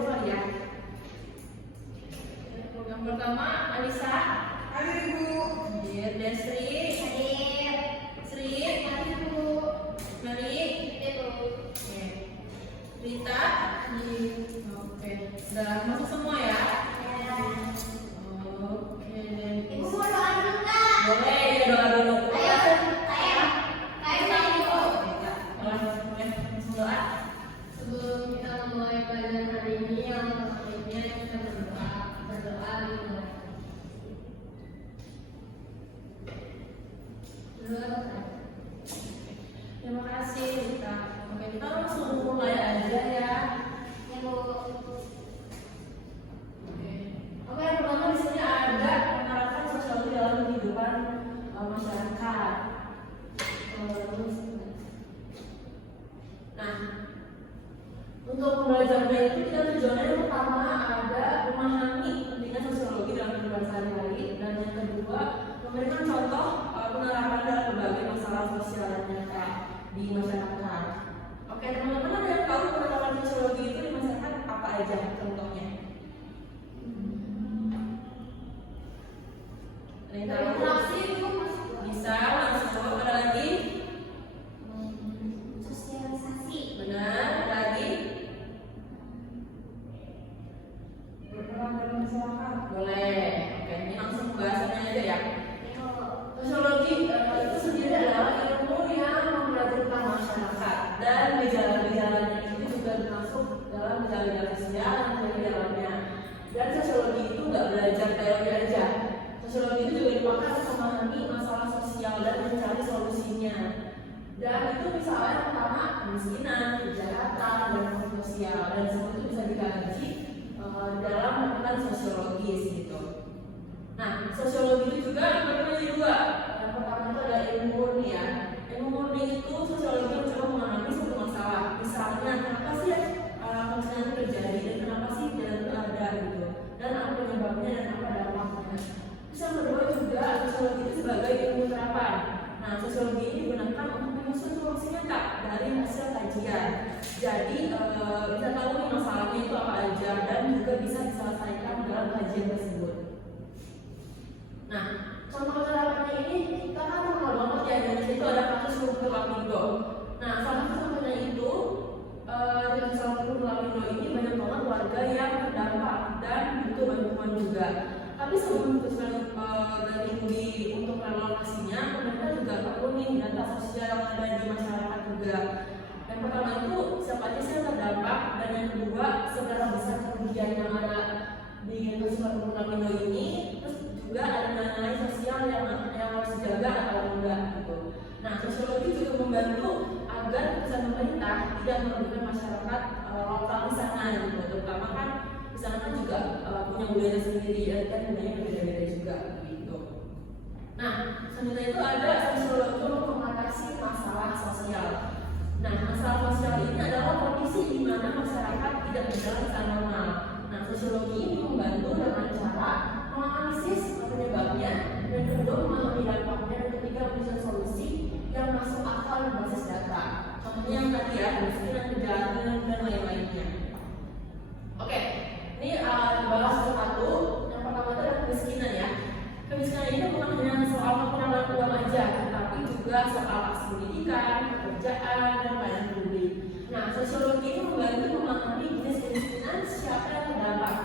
dulu kali ya. Yang pertama, Alisa. Halo Ibu. Hadir. Desri. Hadir. Sri. Hadir Bu. Mari. Hadir Bu. Oke. Rita. Oke. Udah masuk semua ya? Ya. Oke. Ibu mau doa dulu nggak? Boleh, ya doa dulu. Ayo, kayak Ibu. Langsung doa. Sebelum kita mulai pelajaran hari ini, yang pertamanya kita berdoa dulu. Terima kasih Rita. Oke, kita langsung mulai aja ya. Ya Bu. Oke, yang pertama di sini ada menerapkan sosiologi dalam kehidupan masyarakat. Terus, nah, untuk belajarnya itu kita tujuannya yang pertama ada memahami pentingnya sosiologi dalam kehidupan sehari-hari, dan yang kedua memberikan contoh penerapan dalam berbagai masalah sosial yang nyata di masyarakat. Oke, teman-teman ada yang tahu penerapan sosiologi itu di masyarakat apa aja contohnya? Ada yang tahu? Interaksi itu Bisa langsung. Ada lagi? sosialisasi. Benar. Ada lagi? Berperan dalam masyarakat. Boleh. Oke, ini langsung bahasannya aja ya. Ayo. Sosiologi itu sendiri adalah ilmu yang mempelajari tentang masyarakat, dan gejala-gejalanya itu juga termasuk dalam gejala-gejala sosial yang terjadi di dalamnya. Dan sosiologi itu nggak belajar teori aja. Sosiologi itu juga dipakai untuk memahami masalah sosial dan mencari solusinya. Dan itu misalnya pertama kemiskinan, kejahatan, dan konflik sosial, dan semua itu bisa dikaji dalam melakukan sosiologis gitu. Nah, sosiologi itu juga dibagi dua. Yang pertama itu ada ilmu murni ya. Ilmu murni itu sosiologi mencoba memahami suatu masalah. Misalnya, kenapa sih kemiskinan itu terjadi, dan kenapa sih jalan itu ada gitu, dan apa penyebabnya dan apa dampaknya. Terus yang kedua juga sosiologi itu sebagai ilmu terapan. Nah, sosiologi ini digunakan untuk menyusun solusi nyata dari hasil kajian. Jadi bisa tahu nih masalahnya itu apa aja, dan juga bisa diselesaikan dalam kajian tersebut. Nah, contoh terapannya ini kita kan kenal banget ya, di situ ada kasus Lumpur Lapindo. Nah, salah satu contohnya itu di kasus Lumpur Lapindo ini banyak banget warga yang terdampak dan butuh bantuan juga. Tapi sebelum memutuskan ganti untuk relokasinya, mereka juga perlu nih data sosial yang ada di masyarakat juga. Yang pertama itu siapa aja sih yang terdampak, dan yang kedua seberapa besar kerugian yang ada di kasus Lumpur Lapindo ini. Terus juga ada nilai sosial yang harus dijaga atau enggak gitu. Nah, sosiologi juga membantu agar keputusan pemerintah tidak merugikan masyarakat lokal di sana gitu. Terutama kan di sana kan juga punya budaya sendiri, dan kan budayanya berbeda-beda juga gitu. Nah, selanjutnya itu ada sosiologi untuk mengatasi masalah sosial. Nah, masalah sosial ini adalah kondisi di mana masyarakat tidak berjalan secara normal. Nah, sosiologi ini membantu dengan cara menganalisis penyebabnya, dan kedua memahami dampaknya, dan ketiga menyusun solusi yang masuk akal berbasis data. Contohnya yang tadi ya, kemiskinan, kejahatan, dan lain-lainnya. Oke, ini dibahas satu-satu. Yang pertama itu adalah kemiskinan ya. Kemiskinan ini bukan hanya soal kekurangan uang aja, tapi juga soal akses pendidikan, pekerjaan, dan pelayanan publik. Nah, sosiologi ini membantu memahami jenis kemiskinan, siapa yang terdampak,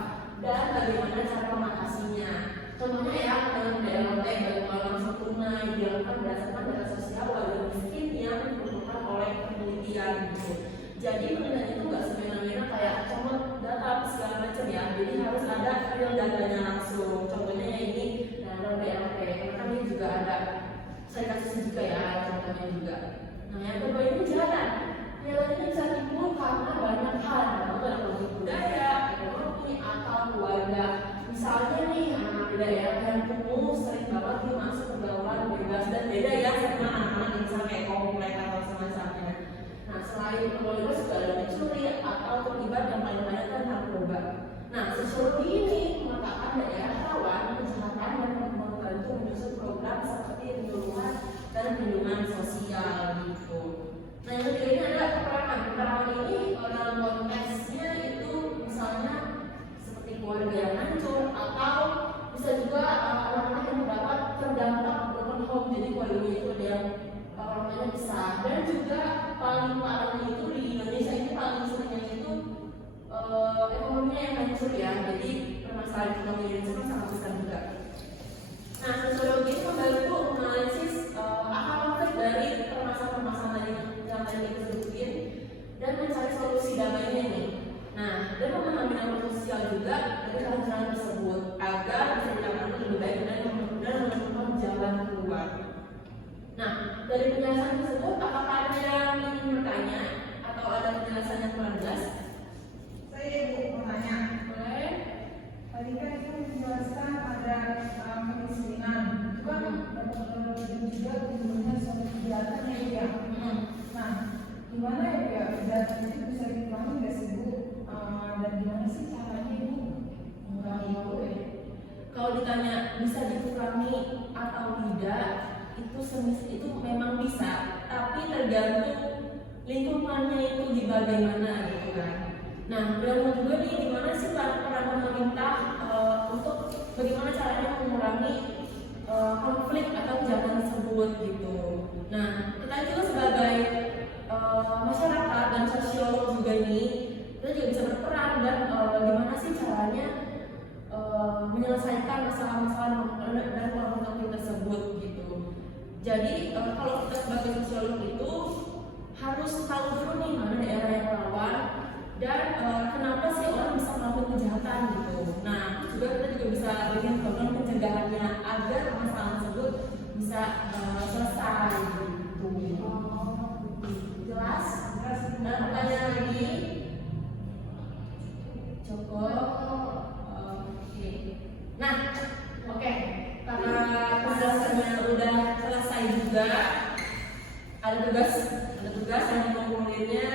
dan bagaimana cara mengatasinya. Contohnya ya, dalam BLT, bantuan langsung tunai dilakukan berdasarkan data sosial warga miskin yang diperlukan oleh penelitian gitu. Jadi penelitian itu nggak semena-mena kayak comot data segala macam ya. Jadi harus ada real datanya langsung. Contohnya ya ini dalam BLT, karena kan ini juga ada saya kasih juga ya contohnya juga. Nah, yang kedua ini jalan. Jalan ini bisa timbul karena banyak hal, ada konflik budaya, ekonomi, atau keluarga. Misalnya nih anak daerah yang kumuh sering banget nih masuk pergaulan bebas, dan beda ya sama anak-anak yang misalnya kayak komplek atau semacamnya. Nah, selain pergaulan bebas juga ada mencuri atau terlibat yang paling banyak kan narkoba. Nah, sosiologi ini mengatakan daerah rawan kejahatan dan membantu menyusun program seperti penyuluhan dan perlindungan sosial gitu. Nah, yang ketiga ini adalah keterangan. Keterangan ini dalam konteksnya itu misalnya Dan juga paling parahnya itu di Indonesia ini paling seringnya itu ekonominya yang hancur ya. Jadi permasalahan ekonomi Indonesia kan sangat besar juga. Nah, sosiologi itu membantu menganalisis akar-akar dari permasalahan-permasalahan yang tadi kita sebutin dan mencari solusi damainya nih. Nah, dan memahami dampak sosial juga dari hal-hal tersebut agar bisa ditangani lebih baik dan menemukan jalan keluar. Nah, dari penjelasan tersebut, apakah ada yang ingin bertanya atau ada penjelasan yang kurang jelas? Saya Ibu mau tanya. Boleh? Tadi kan itu menjelaskan ada kemiskinan. Itu kan juga kemudian suatu kejahatan ya Bu ya. Nah, gimana ya kejahatan itu bisa dikurangi nggak sih Bu? Dan gimana sih caranya Ibu mengurangi itu? Kalau ditanya bisa dikurangi atau tidak, itu memang bisa, tapi tergantung lingkungannya itu di bagaimana gitu kan. Nah, berapa juga nih gimana sih peran pemerintah untuk bagaimana caranya mengurangi konflik atau kejahatan tersebut gitu. Nah, kita juga sebagai masyarakat dan sosiolog juga nih, kita juga bisa berperan dan gimana sih caranya menyelesaikan masalah-masalah dan konflik tersebut gitu. Jadi kalau kita sebagai sosiolog itu harus tahu dulu nih mana daerah yang rawan dan kenapa sih orang bisa melakukan kejahatan gitu. Nah, juga kita juga bisa bikin program pencegahannya agar masalah tersebut bisa selesai gitu. Jelas? Ada pertanyaan lagi? Cukup. Oke. Nah, oke. Karena penjelasannya udah selesai juga, ada tugas yang mau ngomongnya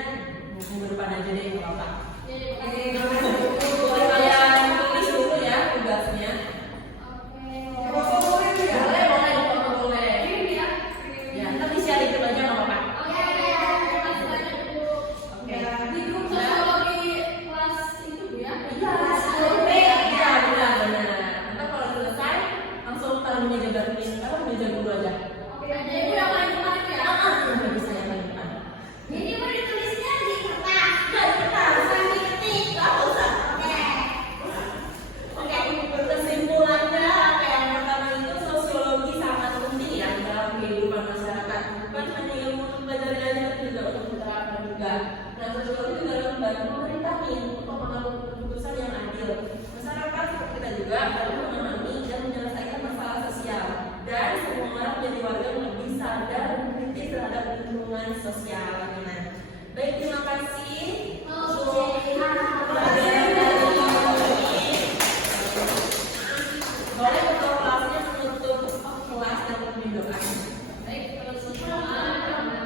minggu depan aja deh, nggak apa-apa. Boleh kalian tulis dulu ya tugasnya. Boleh. Ya, ntar di-share itu aja nggak apa-apa. Oke. Di grup sosiologi kelas itu Bu ya? Iya, benar. Ntar kalau selesai langsung taruh di meja baru ini, taruh di meja guru aja. Ada Ibu yang paling depan itu ya? Nggak bisa yang paling depan. Ini mau ditulisnya di kertas. Bukan diketik, nggak usah. Oke, kesimpulannya apa yang pertama itu sosiologi sangat penting ya dalam kehidupan masyarakat. Bukan hanya ilmu untuk belajar aja, tapi juga untuk diterapkan juga. Nah, sosiologi juga dalam membantu pemerintah nih untuk mengambil keputusan yang adil. Masyarakat seperti kita juga perlu memahami dan menyelesaikan masalah sosial. Dan semua orang menjadi warga yang lebih sadar dan kritis terhadap lingkungan sosial. Nah, baik, terima kasih. Boleh ketua kelasnya menutup kelas dan berdoa. Baik, kalau semua karena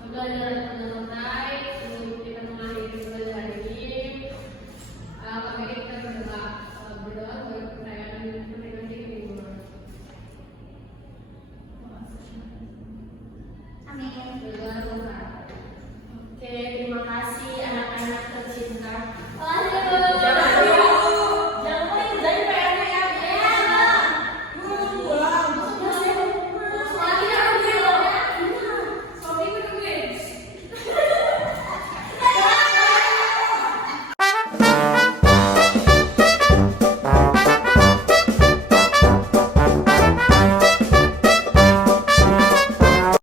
pembelajaran sudah selesai, sebelum kita mengakhiri pembelajaran ini, kami kita berdoa bagi percayaan dan pendidikan di rumah. Amin. Berdoa Tuhan. Oke, terima kasih anak-anak tercinta. Selamat